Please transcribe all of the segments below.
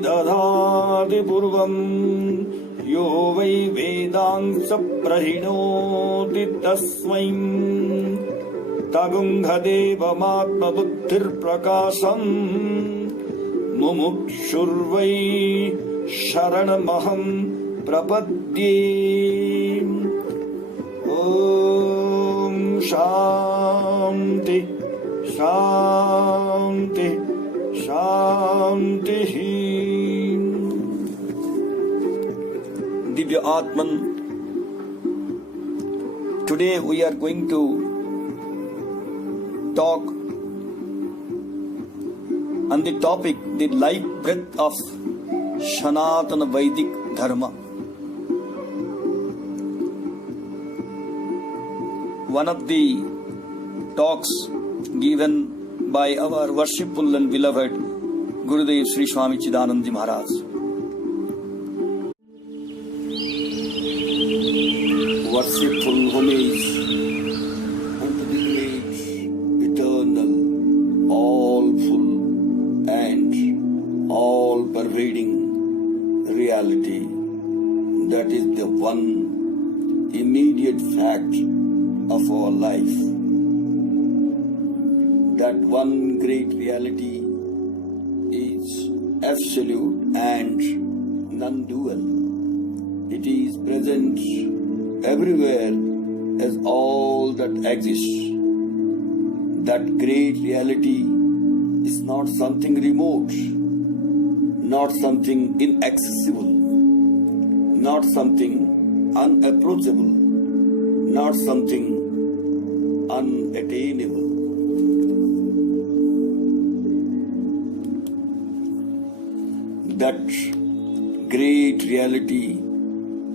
दधाति पूर्वं यो वै वेदांस प्रहिणोति तस्मै तगुंहदेवमात्मबुद्धिर्प्रकाशम् मुमुक्षुर्वै शरणमहं प्रपद्ये। ॐ शान्ति शान्ति शांति। Divya Atman, today we are going to talk on the topic the life breath of Sanatana Vaidik Dharma. One of the talks given by our worshipful and beloved Gurudev Sri Swami Chidanandi Maharaj. Worshipful homage unto the great, eternal, all-full and all-pervading reality that is the one immediate fact of our life. That one great reality is absolute and non-dual. It is present everywhere as all that exists. That great reality is not something remote, not something inaccessible, not something unapproachable, not something unattainable. That great reality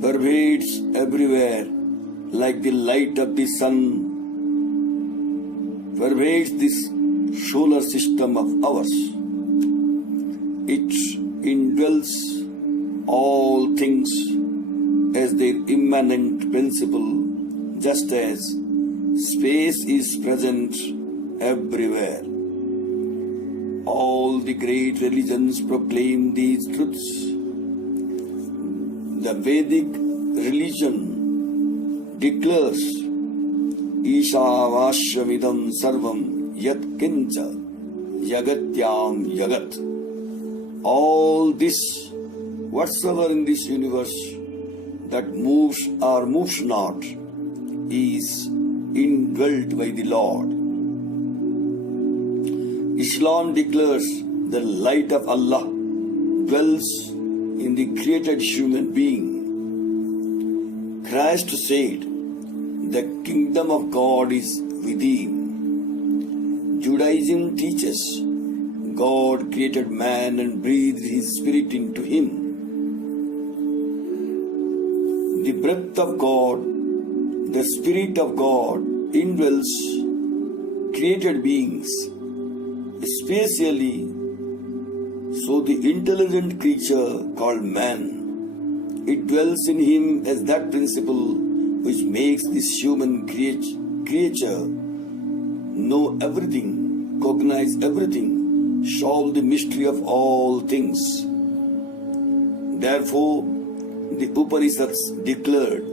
pervades everywhere like the light of the sun pervades this solar system of ours. It indwells all things as their immanent principle, just as space is present everywhere. All the great religions proclaim these truths. The Vedic religion declares Ishavashyamidam sarvam yat kincha yagatyam yagat. All this, whatsoever in this universe that moves or moves not, is indwelt by the Lord. Islam declares the light of Allah dwells in the created human being. Christ said, the kingdom of God is within. Judaism teaches God created man and breathed his spirit into him. The breath of God, the spirit of God indwells created beings, especially so the intelligent creature called man. It dwells in him as that principle which makes this human creature know everything, cognize everything, solve the mystery of all things. Therefore, the Upanishads declared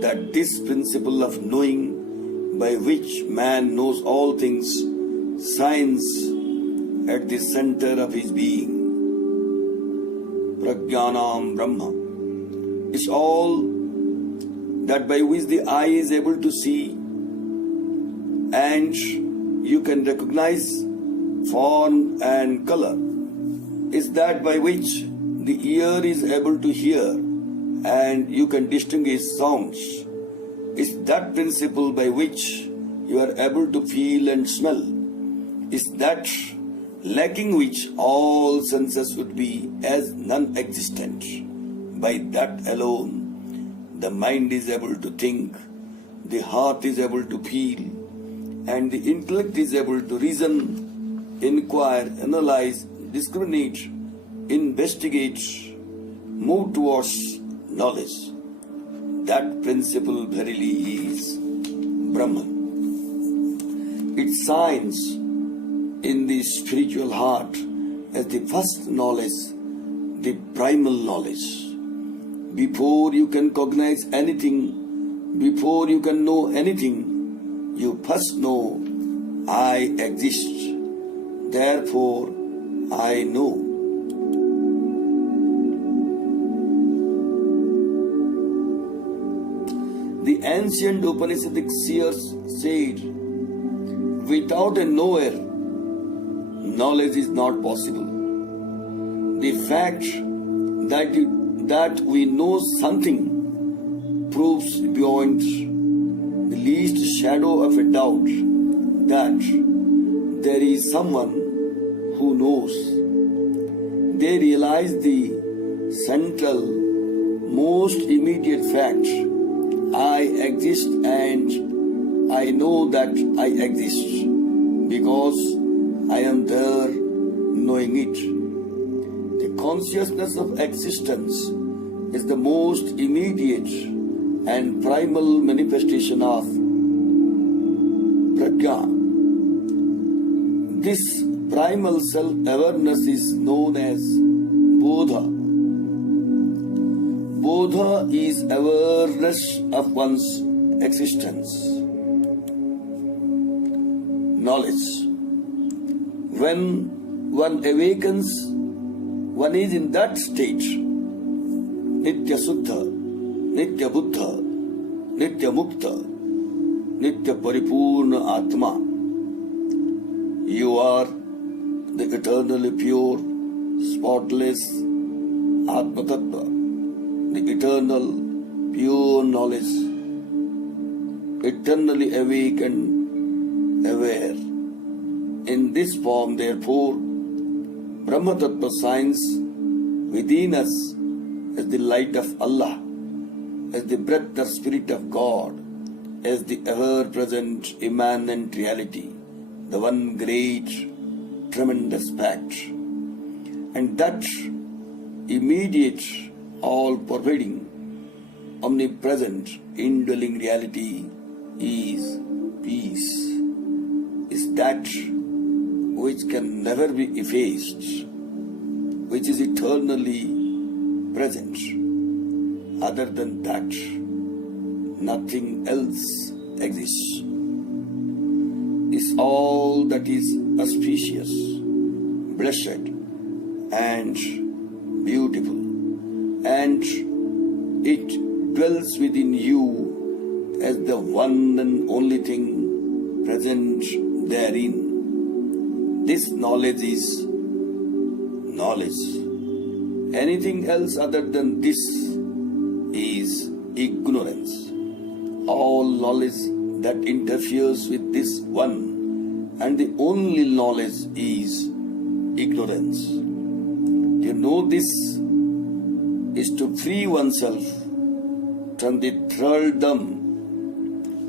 that this principle of knowing by which man knows all things shines at the center of his being. Prajnanam Brahma is all that by which the eye is able to see and you can recognize form and color. Is that by which the ear is able to hear and you can distinguish sounds. Is that principle by which you are able to feel and smell. Is that lacking which all senses would be as non-existent. By that alone, the mind is able to think, the heart is able to feel, and the intellect is able to reason, inquire, analyze, discriminate, investigate, move towards knowledge. That principle verily is Brahman. It shines in the spiritual heart as the first knowledge, the primal knowledge. Before you can cognize anything, before you can know anything, you first know I exist. Therefore, I know. The ancient Upanishadic seers said, without a knower, knowledge is not possible. The fact that we know something proves beyond the least shadow of a doubt that there is someone who knows. They realize the central, most immediate fact, I exist and I know that I exist because I am there knowing it. The consciousness of existence is the most immediate and primal manifestation of prajna. This primal self-awareness is known as bodha. Bodha is awareness of one's existence. Knowledge. When one awakens, one is in that state. Nitya Suddha, Nitya Buddha, Nitya Mukta, Nitya Paripurna Atma. You are the eternally pure, spotless Atma Tattva, the eternal, pure knowledge, eternally awake and aware. In this form, therefore, Brahma Tattva shines within us as the light of Allah, as the breath or spirit of God, as the ever-present immanent reality, the one great, tremendous fact. And that immediate, all-pervading, omnipresent, indwelling reality is peace, is that which can never be effaced, which is eternally present. Other than that, nothing else exists. Is all that is auspicious, blessed, and beautiful, and it dwells within you as the one and only thing present therein. This knowledge is knowledge. Anything else other than this is ignorance. All knowledge that interferes with this one and the only knowledge is ignorance. To know this is to free oneself from the thraldom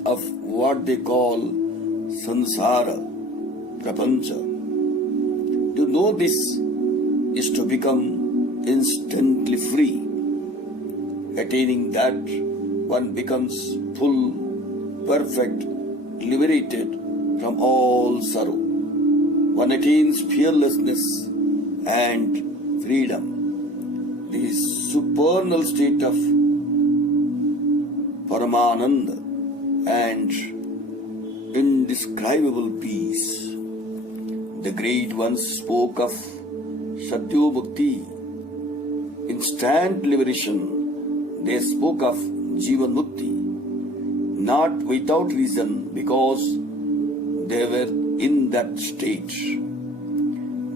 of what they call samsara, prapancha. To know this is to become instantly free. Attaining that, one becomes full, perfect, liberated from all sorrow. One attains fearlessness and freedom. The supernal state of Paramananda and indescribable peace. The great ones spoke of Sadhyo Bhakti, instant liberation. They spoke of Jivan Mukti, not without reason, because they were in that state.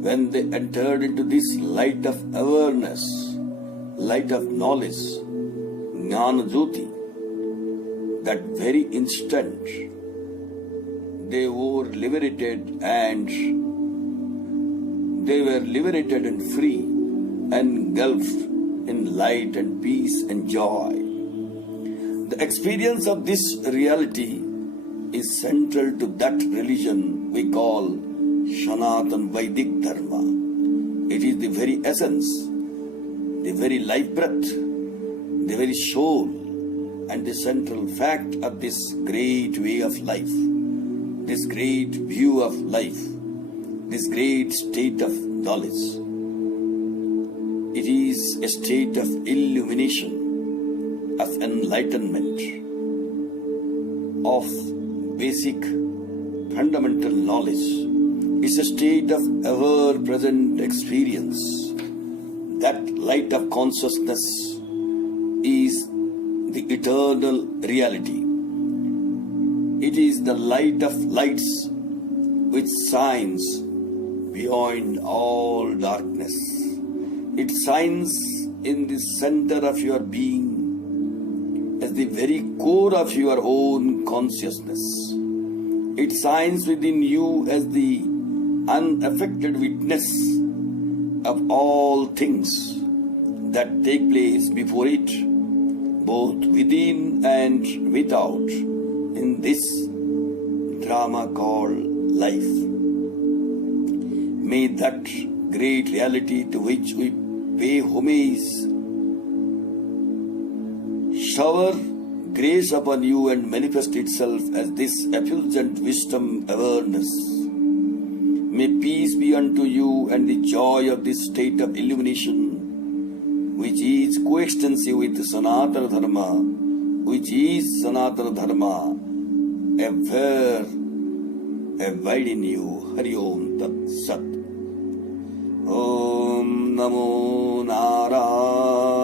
When they entered into this light of awareness, light of knowledge, Jnana Jyoti, that very instant they were liberated and free, engulfed in light and peace and joy. The experience of this reality is central to that religion we call Sanatan Vaidik Dharma. It is the very essence, the very life breath, the very soul, and the central fact of this great way of life, this great view of life, this great state of knowledge. It is a state of illumination, of enlightenment, of basic fundamental knowledge. It's a state of ever-present experience. That light of consciousness is the eternal reality. It is the light of lights which shines beyond all darkness. It shines in the center of your being as the very core of your own consciousness. It shines within you as the unaffected witness of all things that take place before it, both within and without, in this drama called life. May that great reality to which we pay homage shower grace upon you and manifest itself as this effulgent wisdom awareness. May peace be unto you and the joy of this state of illumination, which is coextensive with Sanatan Dharma, which is Sanatan Dharma, ever abide in you. Hari Om Tat Sat. Om Namo Narayana.